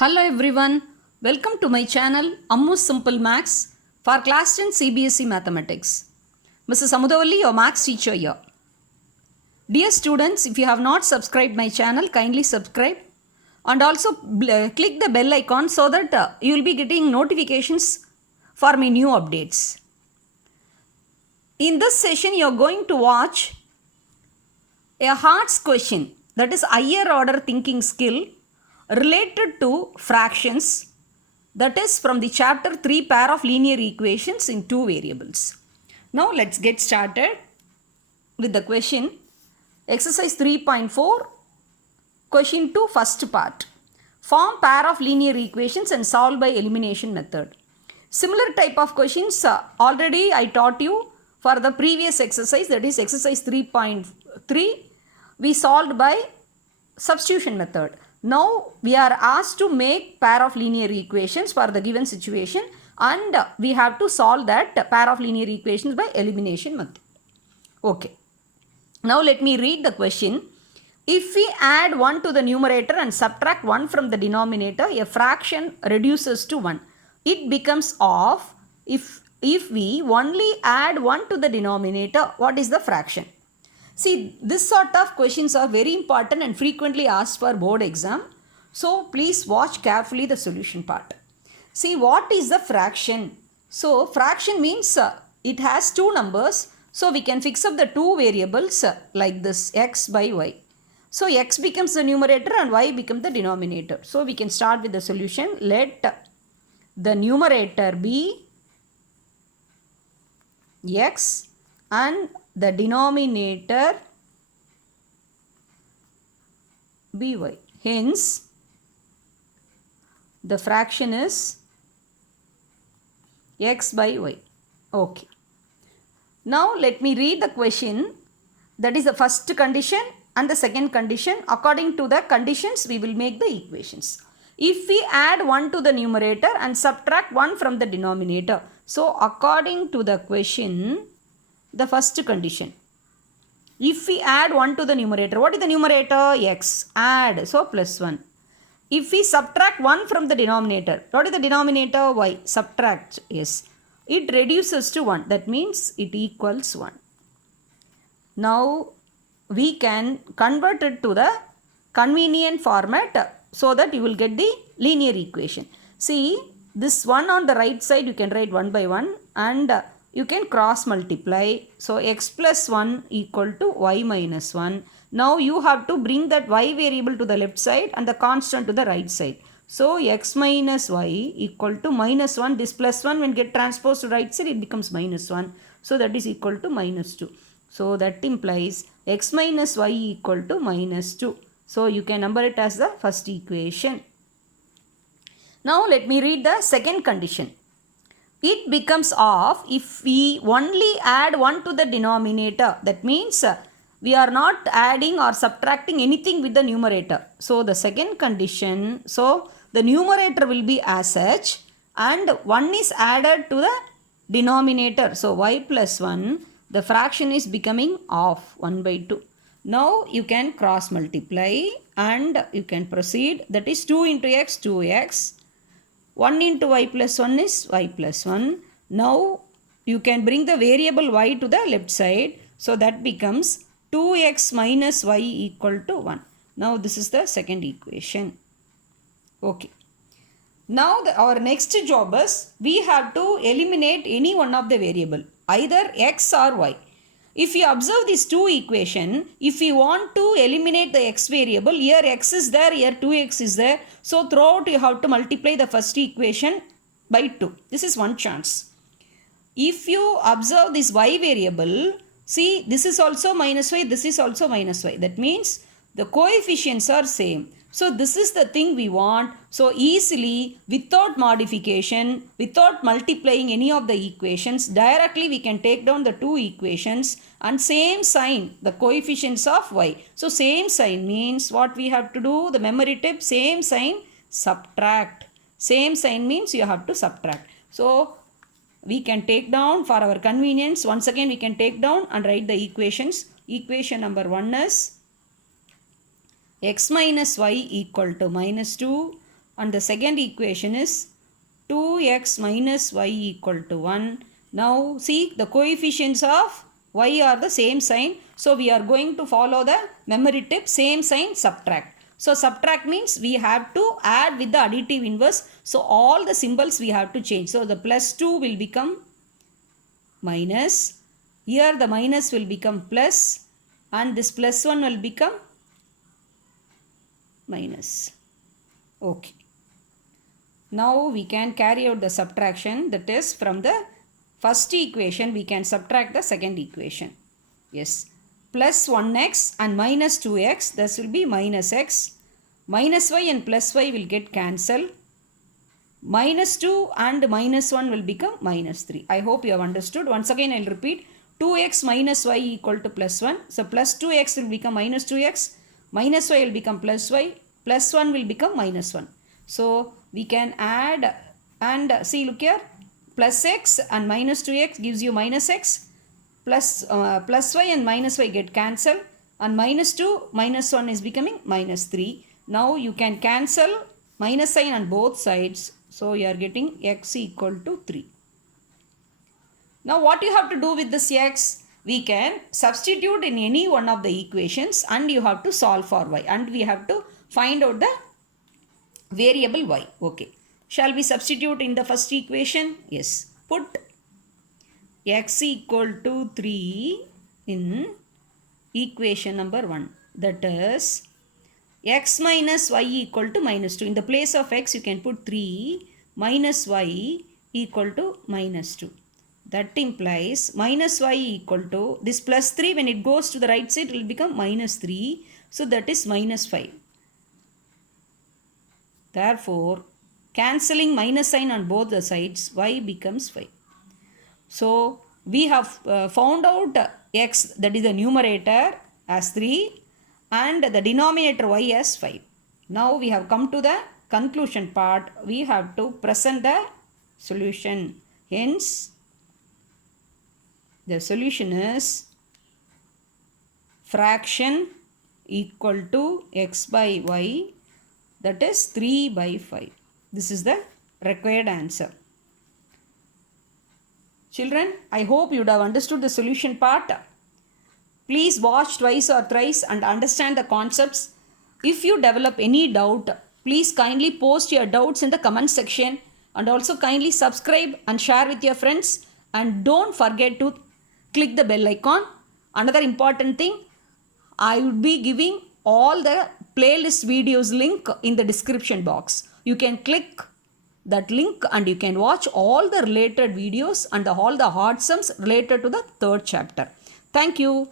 Hello everyone, welcome to my channel Ammu's Simple Maths for class 10 CBSE Mathematics. Mrs. Amudavalli, your maths teacher here. Dear students, if you have not subscribed my channel, kindly subscribe and also click the bell icon so that you will be getting notifications for my new updates. In this session, you are going to watch a Hart's question, that is higher order thinking skill related to fractions, that is from the chapter 3 pair of linear equations in two variables. Now let's get started with the question. Exercise 3.4, question 2, first part. Form pair of linear equations and solve by elimination method. Similar type of questions already I taught you for the previous exercise, that is exercise 3.3. We solved by substitution method. Now we are asked to make pair of linear equations for the given situation and we have to solve that pair of linear equations by elimination method. Okay. Now let me read the question. If we add 1 to the numerator and subtract 1 from the denominator, a fraction reduces to 1. It becomes of, if we only add 1 to the denominator, what is the fraction? See, this sort of questions are very important and frequently asked for board exam. So, please watch carefully the solution part. See, what is the fraction? So, fraction means it has two numbers. So, we can fix up the two variables like this, x by y. So, x becomes the numerator and y becomes the denominator. So, we can start with the solution. Let the numerator be x and the denominator by. Hence, the fraction is x by y. Okay. Now, let me read the question. That is the first condition and the second condition. According to the conditions, we will make the equations. If we add 1 to the numerator and subtract 1 from the denominator. So, according to the question, the first condition. If we add 1 to the numerator, what is the numerator? X. Add, so plus 1. If we subtract 1 from the denominator, what is the denominator? Y. Subtract, yes. It reduces to 1. That means it equals 1. Now, we can convert it to the convenient format so that you will get the linear equation. See, this 1 on the right side you can write 1 by 1 and you can cross multiply. So, x plus 1 equal to y minus 1. Now, you have to bring that y variable to the left side and the constant to the right side. So, x minus y equal to minus 1. This plus 1 when get transposed to right side, it becomes minus 1. So, that is equal to minus 2. So, that implies x minus y equal to minus 2. So, you can number it as the first equation. Now, let me read the second condition. It becomes of if we only add 1 to the denominator. That means we are not adding or subtracting anything with the numerator. So, the second condition, so the numerator will be as such and 1 is added to the denominator. So, y plus 1, the fraction is becoming of 1 by 2. Now, you can cross multiply and you can proceed. That is 2 into x, 2x. 1 into y plus 1 is y plus 1. Now, you can bring the variable y to the left side. So, that becomes 2x minus y equal to 1. Now, this is the second equation. Okay. Now, our next job is we have to eliminate any one of the variable, either x or y. If you observe these two equations, if you want to eliminate the x variable, here x is there, here 2x is there. So, throughout you have to multiply the first equation by 2. This is one chance. If you observe this y variable, see this is also minus y, this is also minus y. That means the coefficients are same. So, this is the thing we want. So, easily without modification, without multiplying any of the equations, directly we can take down the two equations and same sign, the coefficients of y. So, same sign means what we have to do, the memory tip, same sign, subtract. Same sign means you have to subtract. So, we can take down for our convenience. Once again, we can take down and write the equations. Equation number 1 is x minus y equal to minus 2 and the second equation is 2x minus y equal to 1. Now see, the coefficients of y are the same sign. So we are going to follow the memory tip, same sign, subtract. So subtract means we have to add with the additive inverse. So all the symbols we have to change. So the plus 2 will become minus. Here the minus will become plus and this plus 1 will become minus. Okay. Now we can carry out the subtraction, that is from the first equation we can subtract the second equation. Yes. Plus 1x and minus 2x, this will be minus x. Minus y and plus y will get cancelled. Minus 2 and minus 1 will become minus 3. I hope you have understood. Once again I will repeat. 2x minus y equal to plus 1. So plus 2x will become minus 2x. Minus y will become plus y. Plus 1 will become minus 1. So we can add and see, look here. Plus x and minus 2x gives you minus x. Plus y and minus y get cancelled. And minus 2 minus 1 is becoming minus 3. Now you can cancel minus sign on both sides. So you are getting x equal to 3. Now what you have to do with this x? We can substitute in any one of the equations and you have to solve for y. And we have to find out the variable y. Okay. Shall we substitute in the first equation? Yes. Put x equal to 3 in equation number 1. That is x minus y equal to minus 2. In the place of x you can put 3 minus y equal to minus 2. That implies minus y equal to this plus 3, when it goes to the right side it will become minus 3. So that is minus 5. Therefore, cancelling minus sign on both the sides, y becomes 5. So we have found out x, that is the numerator, as 3 and the denominator y as 5. Now we have come to the conclusion part. We have to present the solution. Hence, the solution is fraction equal to x by y, that is 3 by 5. This is the required answer. Children, I hope you would have understood the solution part. Please watch twice or thrice and understand the concepts. If you develop any doubt, please kindly post your doubts in the comment section and also kindly subscribe and share with your friends, and don't forget to click the bell icon. Another important thing, I would be giving all the playlist videos link in the description box. You can click that link and you can watch all the related videos and all the hard sums related to the third chapter. Thank you.